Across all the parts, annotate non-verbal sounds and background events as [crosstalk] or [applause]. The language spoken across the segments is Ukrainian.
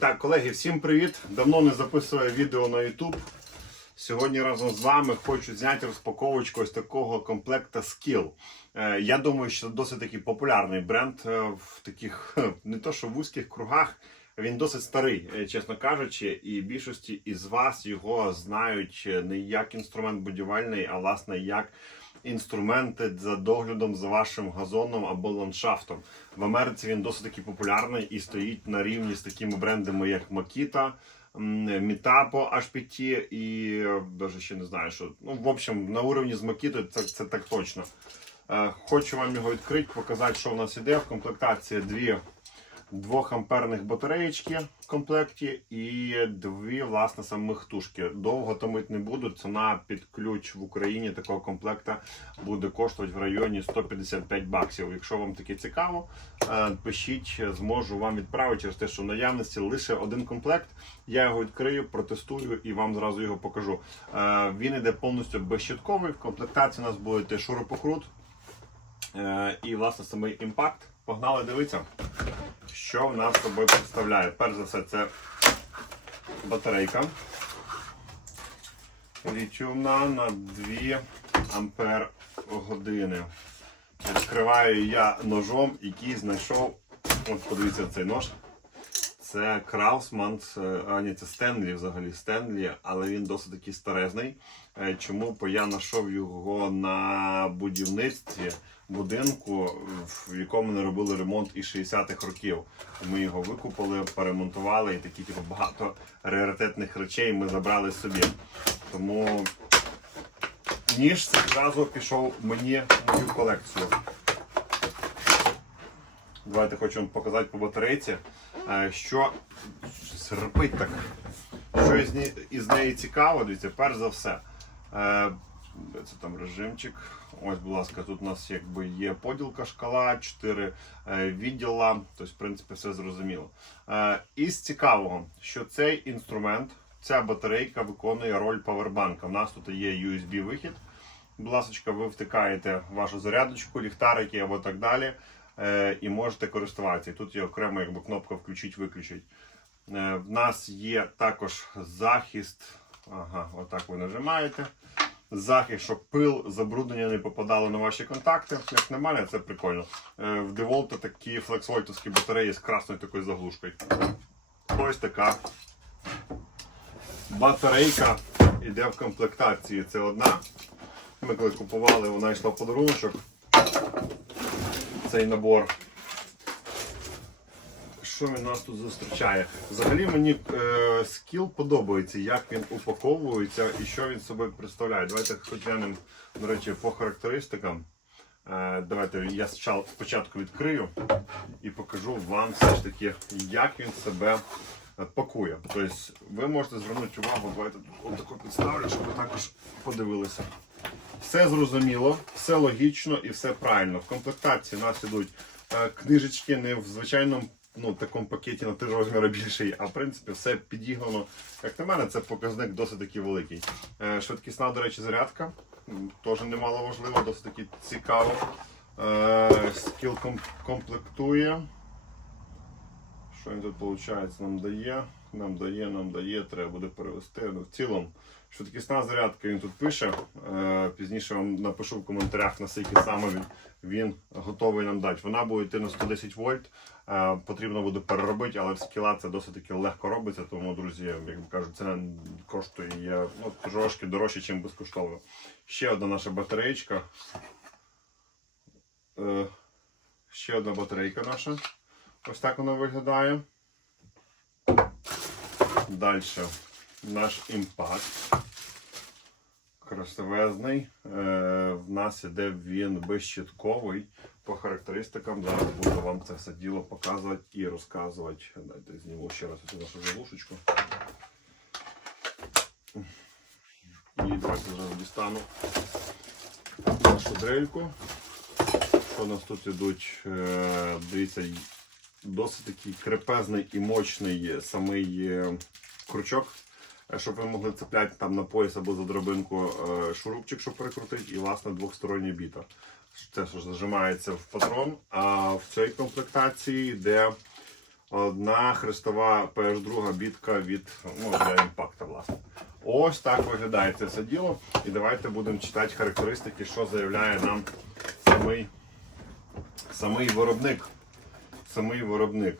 Так, колеги, всім привіт! Давно не записував відео на YouTube. Сьогодні разом з вами хочу зняти розпаковочку ось такого комплекта Skill. Е, Я думаю, що досить такий популярний бренд е, в таких [laughs] не то що вузьких кругах. Він досить старий, е, чесно кажучи, і більшості із вас його знають е, не як інструмент будівельний, а власне як інструменти за доглядом за вашим газоном або ландшафтом. В Америці він досить таки популярний і стоїть на рівні з такими брендами, як Makita, Мітапо HPT і е, даже ще не знаю, що ну в общем на уровні з Makita це, це так точно. Е, Хочу вам його відкрити, показати, що в нас іде. В комплектації дві 2 амперних батареєчки в комплекті і дві власне самих тушки. Довго томити не буду. Ціна під ключ в Україні такого комплекта буде коштувати в районі 155 баксів. Якщо вам таке цікаво, е, пишіть, зможу вам відправити через те, що в наявності лише один комплект. Я його відкрию, протестую і вам зразу його покажу. Е, Він іде повністю безщитковий. В комплектації у нас буде шурупокрут е, і власне самий імпакт. Погнали дивитися що в нас собою представляє. Перш за все, це батарейка літіумна на 2 ампер години. Відкриваю я ножом, який знайшов. От подивіться цей нож. Це Краусман, а ні, це Стенлі взагалі Стенлі, але він досить такий старезний. Е, Чому? Бо я знайшов його на будівництві будинку, в якому не робили ремонт із 60-х років. Ми його викупили, перемонтували і такі типу, багато раритетних речей ми забрали собі. Тому ніж зразу пішов мені в мою колекцію. Давайте хочу вам показати по батарейці, що щось репить так. Що із, із неї цікаво, дивіться, перш за все. е, це там режимчик? Ось, будь ласка, тут у нас якби є поділка шкала, 4 е, відділа, тобто, в принципі, все зрозуміло. Е, Із цікавого, що цей інструмент, ця батарейка виконує роль павербанка. У нас тут є USB-вихід. Будь ласка, ви втикаєте вашу зарядочку, ліхтарики або так далі, е, і можете користуватися. Тут є окремо якби, кнопка включить-виключить. Е, В нас є також захист. Ага, отак ви нажимаєте. Захист, щоб пил, забруднення не попадало на ваші контакти. Як на мене, це прикольно. Е, В Деволта такі флексвольтовські батареї з красною такою заглушкою. Ось така батарейка йде в комплектації. Це одна. Ми коли купували, вона йшла в подарунок. Цей набор. Що він нас тут зустрічає? Взагалі мені е, скіл подобається, як він упаковується і що він собою представляє. Давайте глянемо, до речі, по характеристикам. Е, давайте я спочатку- відкрию і покажу вам все ж таки, як він себе е, пакує. Тобто ви можете звернути увагу, давайте тут таку підставлю, щоб ви також подивилися. Все зрозуміло, все логічно і все правильно. В комплектації у нас ідуть е, книжечки не в звичайному ну, такому пакеті на три розміри більший, а в принципі все підігнано. Як на мене, це показник досить таки великий. Е, швидкісна, до речі, зарядка. Теж немало важливо, досить таки цікаво. Е, скіл ком- комплектує. Що він тут виходить? Нам дає, нам дає, нам дає, треба буде перевести. Ну, в цілому, швидкісна зарядка він тут пише. Е, пізніше вам напишу в коментарях, наскільки саме він, він готовий нам дати. Вона буде йти на 110 вольт. Е, потрібно буде переробити, але в скіла це досить таки легко робиться. Тому, друзі, як кажуть, це коштує ну, трошки дорожче, ніж безкоштовно. Ще одна наша батареєчка. Е, ще одна батарейка наша. Ось так воно виглядає. Далі наш імпакт. Красивезний. Е, в нас іде він безщитковий. По характеристикам зараз буду вам це все діло показувати і розказувати. Дайте зніму ще раз цю нашу заглушечку. І давайте зараз дістану нашу дрельку. Що у нас тут ідуть? Е, Дивіться, досить такий крепезний і мощний самий е, крючок, е, щоб ви могли цепляти там на пояс або за дробинку е, шурупчик, щоб перекрутити, і власне двохстороння біта. Це що зажимається в патрон. А в цій комплектації йде одна хрестова PH2 бітка від ну, для імпакта, власне. Ось так виглядає це все діло. І давайте будемо читати характеристики, що заявляє нам самий, самий виробник. Самий виробник.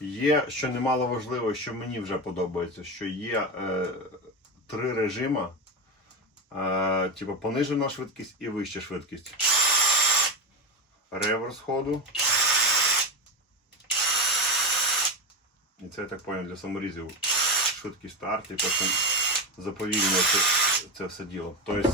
Є, що немало важливо, що мені вже подобається, що є е, три режима. Е, типу понижена швидкість і вища швидкість. Реверс ходу. І це я так поняв для саморізів. Швидкість старт і потім заповільнює це, це все діло. Тобто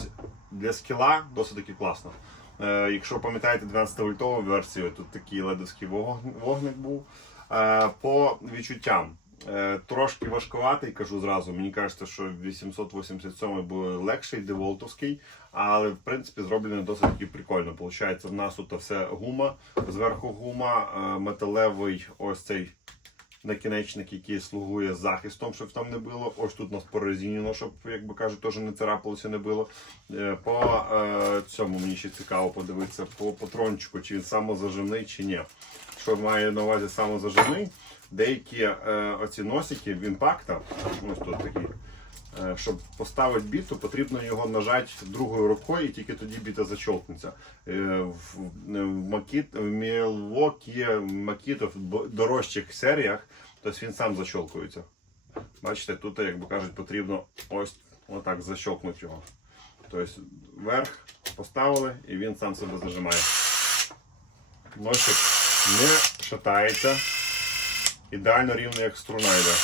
для скіла досить таки класно. Е, якщо пам'ятаєте 12 вольтову версію, тут такий ледовський вогник був. Е, по відчуттям. Е, трошки важкуватий, кажу зразу. Мені кажеться, що 887 буде легший, деволтовський, але в принципі зроблений досить таки прикольно. Получається, в нас тут все гума, зверху гума, е, металевий ось цей накінечник, який слугує захистом, щоб там не було. Ось тут у нас порозінено, щоб, як би кажуть, теж не царапалося, не було. По цьому мені ще цікаво подивитися, по патрончику, чи він самозаживний, чи ні. Що має на увазі самозаживний, деякі е, оці носики в імпакта, ось тут такі. е, Щоб поставити біту, потрібно його нажати другою рукою, і тільки тоді біта защолкнеться. Е, В, Макіт, в Milwaukee, Makito, в дорожчих серіях, тобто він сам защолкується. Бачите, тут, як би кажуть, потрібно ось отак защолкнути його. Тобто вверх поставили і він сам себе зажимає. Носик не шатається. Ідеально рівно, як струна йде.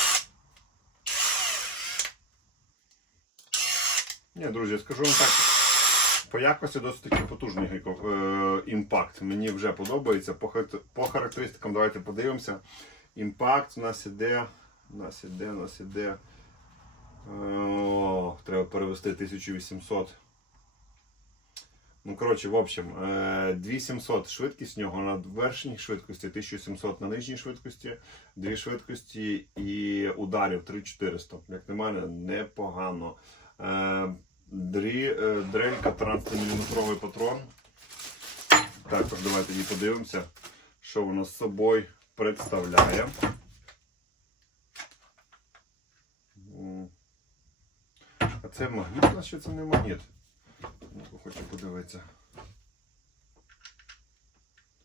Ні, друзі, скажу вам так. По якості досить таки потужний гейко- е, імпакт. Мені вже подобається. По, по характеристикам давайте подивимося. Імпакт у нас іде. У нас іде, у нас іде. О, треба перевести 1800. Ну, коротше, в общем, е, 2700 швидкість в нього на верхній швидкості, 1700 на нижній швидкості, дві швидкості і ударів 3400. Як на мене, непогано. Е, Дрі, е, дрелька 13-мм патрон. Також давайте її подивимося, що вона з собою представляє. А це магніт, нас чи це не магніт? Ну, Хочу подивитися.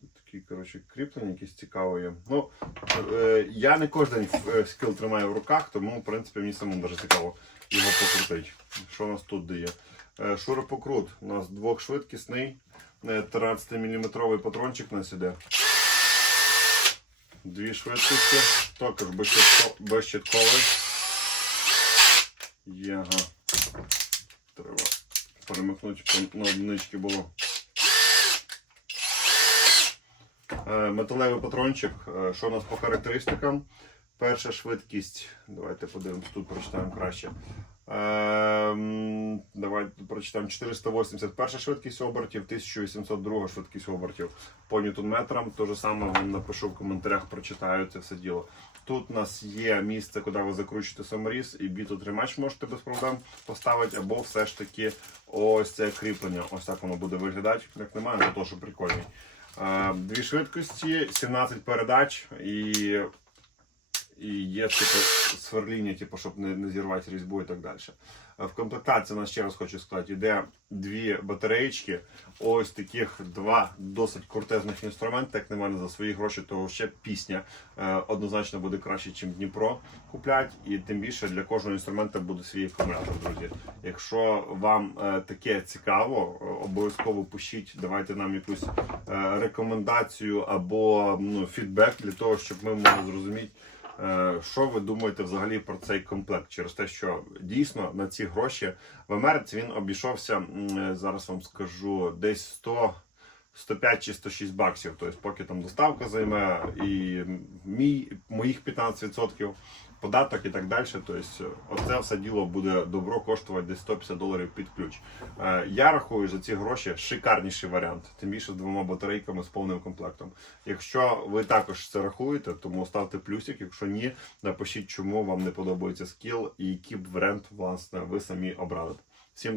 Тут такі, коротше, кріплення якісь цікаві. Ну, е, я не кожен е, скіл тримаю в руках, тому, в принципі, мені самому дуже цікаво його покрутити. Що у нас тут дає? Е, Шуропокрут. У нас двохшвидкісний, 13-мм патрончик у нас іде. Дві швидкості, також безщитко- безщитковий. Є, ага. Треба перемикнути, щоб на одинички було. Е, Металевий патрончик. Е, Що у нас по характеристикам? Перша швидкість. Давайте подивимось, тут прочитаємо краще. Ем, давайте прочитаємо 480 перша швидкість обертів, 1802 швидкість обертів по ньютон-метрам. Те ж саме вам напишу в коментарях, прочитаю це все діло. Тут у нас є місце, куди ви закручуєте саморіз і біту-тримач можете без проблем поставити, або все ж таки ось це кріплення. Ось так воно буде виглядати. Як немає, то що прикольний. Е, Дві швидкості, 17 передач і і є типу, сверління, типу, щоб не, не зірвати різьбу і так далі. В комплектації у нас ще раз хочу сказати, йде дві батареєчки, ось таких два досить крутезних інструменти, як на мене, за свої гроші, то ще пісня е, однозначно буде краще, ніж Дніпро куплять. І тим більше для кожного інструмента буде свій акумулятор, друзі. Якщо вам е, таке цікаво, е, обов'язково пишіть, давайте нам якусь рекомендацію або ну, фідбек для того, щоб ми могли зрозуміти. Е, Що ви думаєте взагалі про цей комплект? Через те, що дійсно на ці гроші в Америці він обійшовся, е, зараз вам скажу, десь 100, 105 чи 106 баксів. Тобто, поки там доставка займе і мій, моїх 15%, податок і так далі. Тобто, оце все діло буде добро коштувати десь 150 доларів під ключ. Е, Я рахую за ці гроші шикарніший варіант, тим більше з двома батарейками з повним комплектом. Якщо ви також це рахуєте, тому ставте плюсик. Якщо ні, напишіть, чому вам не подобається скіл і який б варіант власне ви самі обрали. Всім